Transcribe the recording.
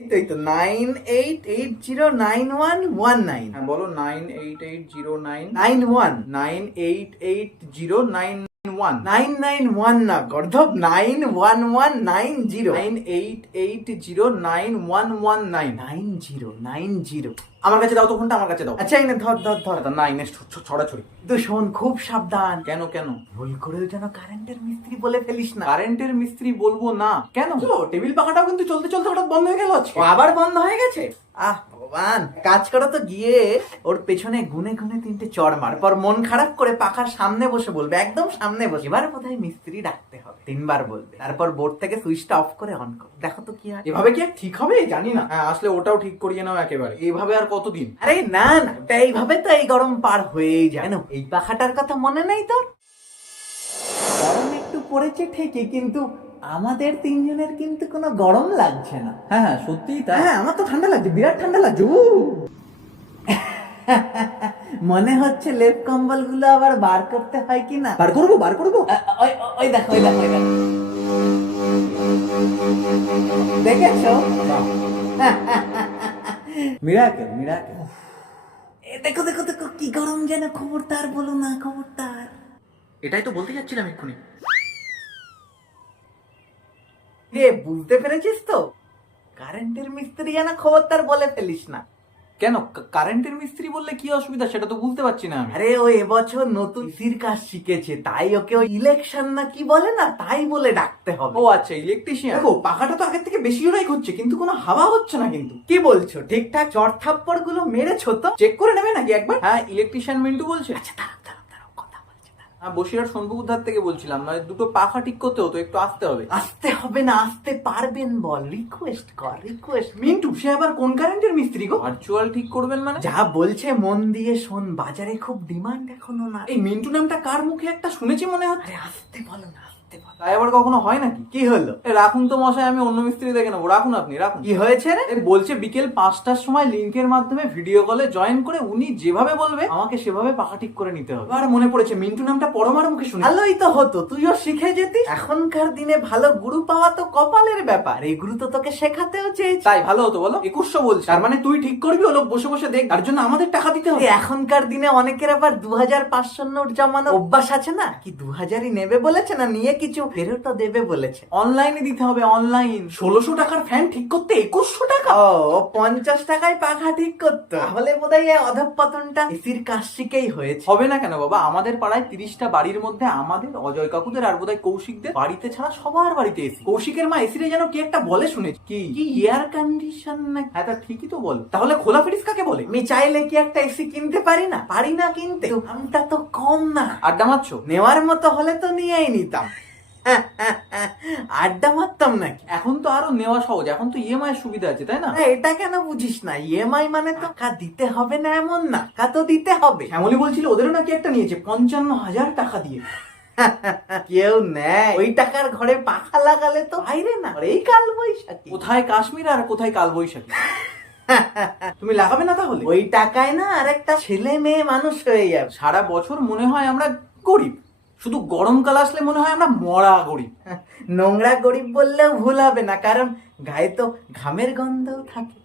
এই তো nine eight eight zero nine one one nine হ্যাঁ বলো nine eight eight zero nine nine one nine eight eight zero nine one nine nine one না গর্ধব nine one one nine zero nine eight eight zero nine one one nine nine zero nine zero আমার কাছে দাও তো ফোনটা আমার কাছে দাও। আচ্ছা এই নে ধর ধর ধর। নাইনে ছড়াছড়ি। তো শোন খুব সাবধান। কেন কেন? ভুল করেও যেন কারেন্টের মিস্ত্রি বলে ফেলিস না। কারেন্টের মিস্ত্রি বলব না। কেন? টেবিল পাখাটাও কিন্তু চলতে চলতে হঠাৎ বন্ধ হয়ে গেল আবার বন্ধ হয়ে গেছে? আহ ভগবান। কাজ করো তো গিয়ে ওর পেছনে গুনে গুনে তিনটে চড় মার। পর মন খারাপ করে পাখার সামনে বসে বলবে একদম সামনে বসে। এবার বোধহয় মিস্ত্রি ডাকতে হবে। তিনবার বলবে। তারপর বোর্ড থেকে সুইচটা অফ করে অন করো। দেখো তো কি এভাবে কি আর ঠিক হবে? জানি না। হ্যাঁ আসলে ওটাও ঠিক করিয়ে নাও একেবারে। এভাবে আর কতদিন? আরে না না। ওটা এইভাবে তো এই গরম পার হয়েই যায়। না এই পাখাটার কথা মনে নেই তোর? গরম একটু পড়েছে ঠিকই কিন্তু আমাদের তিনজনের কিন্তু কোনো গরম লাগছে না। হ্যাঁ হ্যাঁ সত্যিই তাই। হ্যাঁ আমার তো ঠান্ডা লাগছে বিরাট ঠান্ডা লাগছে উ। মনে হচ্ছে লেপ কম্বলগুলো আবার বার করতে হয় কি না? বার করব বার করব? ওই দেখো ওই দেখো দেখেছ? Miracle miracle. এ দেখো দেখো দেখো কি গরম যেন খবরদার বলো না খবরদার। এটাই তো বলতে যাচ্ছিলাম এক্ষুনি। রে বুঝতে পেরেছিস তো? কারেন্টের মিস্ত্রি যেন খবরদার বলে ফেলিস না। কেন? কারেন্টের মিস্ত্রি বললে কি অসুবিধা? সেটা তো বুঝতে পারছি না আরে ও এবছর নতুন ইসির কাজ শিখেছে তাই ওকে ওই ইলেকশন না কি বলে না তাই বলে ডাকতে হবে। ও আচ্ছা ইলেকট্রিশিয়ান দেখো পাখাটা তো আগের থেকে বেশি জোরাই হচ্ছে কিন্তু কোনো হাওয়া হচ্ছে না কিন্তু। কি বলছো? ঠিকঠাক চড়থাপ্পড়গুলো মেরেছো তো? চেক করে নেবে নাকি একবার? হ্যাঁ ইলেকট্রিশিয়ান মিন্টু বলছে। আচ্ছা হ্যাঁ বসিরহাট সোনপুকুর ধার থেকে বলছিলাম মানে দুটো পাখা ঠিক করতে হতো একটু আসতে হবে। আসতে হবে না আসতে পারবেন বল রিকোয়েস্ট কর রিকোয়েস্ট মিন্টু সে আবার কোন কারেন্টের মিস্ত্রি গো? ভার্চুয়াল ঠিক করবেন মানে? যা বলছে মন দিয়ে শোন বাজারে খুব ডিমান্ড এখনও না। এই মিন্টু নামটা কার মুখে একটা শুনেছি মনে হচ্ছে? আসতে বলো না আসতে বলো তাই আবার কখনো হয় নাকি? কি হলো? এ, রাখুন তো মশাই আমি অন্য মিস্ত্রি দেখে নেব। রাখুন আপনি রাখুন। কি হয়েছে রে? এ, বলছে বিকেল পাঁচটার সময় লিঙ্কের মাধ্যমে ভিডিও কলে জয়েন করে উনি যেভাবে বলবে আমাকে সেভাবে পাখা ঠিক করে নিতে হবে। আর মনে পড়েছে মিন্টু নামটা পরমার মুখে শুনে। ভালোই তো হতো তুইও শিখে যেতি এখনকার দিনে ভালো গুরু পাওয়া তো কপালের ব্যাপার। এই গুরু তো তোকে শেখাতেও চেয়েছি। তাই ভালো হতো বলো। একুশশো বলছে। তার মানে তুই ঠিক করবি ও লোক বসে বসে দেখ। তার জন্য আমাদের টাকা দিতে হবে। এখনকার দিনে অনেকের আবার দু হাজার পাঁচশো নোট জমানো অভ্যাস আছে না? কি দু হাজারই নেবে বলেছে না নিয়ে কিছু ফেরতও দেবে বলেছে। অনলাইনে দিতে হবে অনলাইন ষোলোশো টাকার ফ্যান ঠিক করতে একুশশো টাকা? ও পঞ্চাশ টাকায় পাখা ঠিক করতো। তাহলে বোধহয় এই অধঃপতনটা এসির কাজ শিখেই হয়েছে। হবে না কেন বাবা? আমাদের পাড়ায় তিরিশটা বাড়ির মধ্যে আমাদের অজয় কাকুদের আর বোধহয় কৌশিকদের বাড়িতে ছাড়া সবার বাড়িতে এসি। কৌশিকের মা এসিরে যেন কি একটা বলে শুনেছি। কি? কি এয়ার কন্ডিশন না হ্যাঁ তা ঠিকই তো বল। তাহলে খোলা ফ্রিজ কাকে বলে? আমি চাইলে কি একটা এসি কিনতে পারি না? পারি না কিনতে। দামটা তো কম না। আড্ডা মারছো? নেওয়ার মতো হলে তো নিয়েই নিতাম। আড্ডা মারতাম নাকি? এখন তো আরও নেওয়া সহজ এখন তো ইএমআই সুবিধা আছে তাই না? না, এটা কেন বুঝিস না? ইএমআই মানে তো টাকা দিতে হবে না এমন না টাকা তো দিতে হবে। শ্যামলি বলছিল ওদেরও নাকি একটা নিয়েছে পঞ্চান্ন হাজার টাকা দিয়ে। কেউ নেয়। ওই টাকার ঘরে পাখা লাগালে তো বাইরে না। এই কাল বৈশাখী। কোথায় কাশ্মীর আর কোথায় কালবৈশাখী তুমি লাগাবে না তাহলে? ওই টাকায় না আরেকটা ছেলে মেয়ে মানুষ হয়ে যাবে। সারা বছর মনে হয় আমরা গরিব। শুধু গরমকাল আসলে মনে হয় আমরা মরা গরিব। নোংরা গরিব বললেও ভুল হবে না, কারণ গায়ে তো ঘামের গন্ধও থাকে।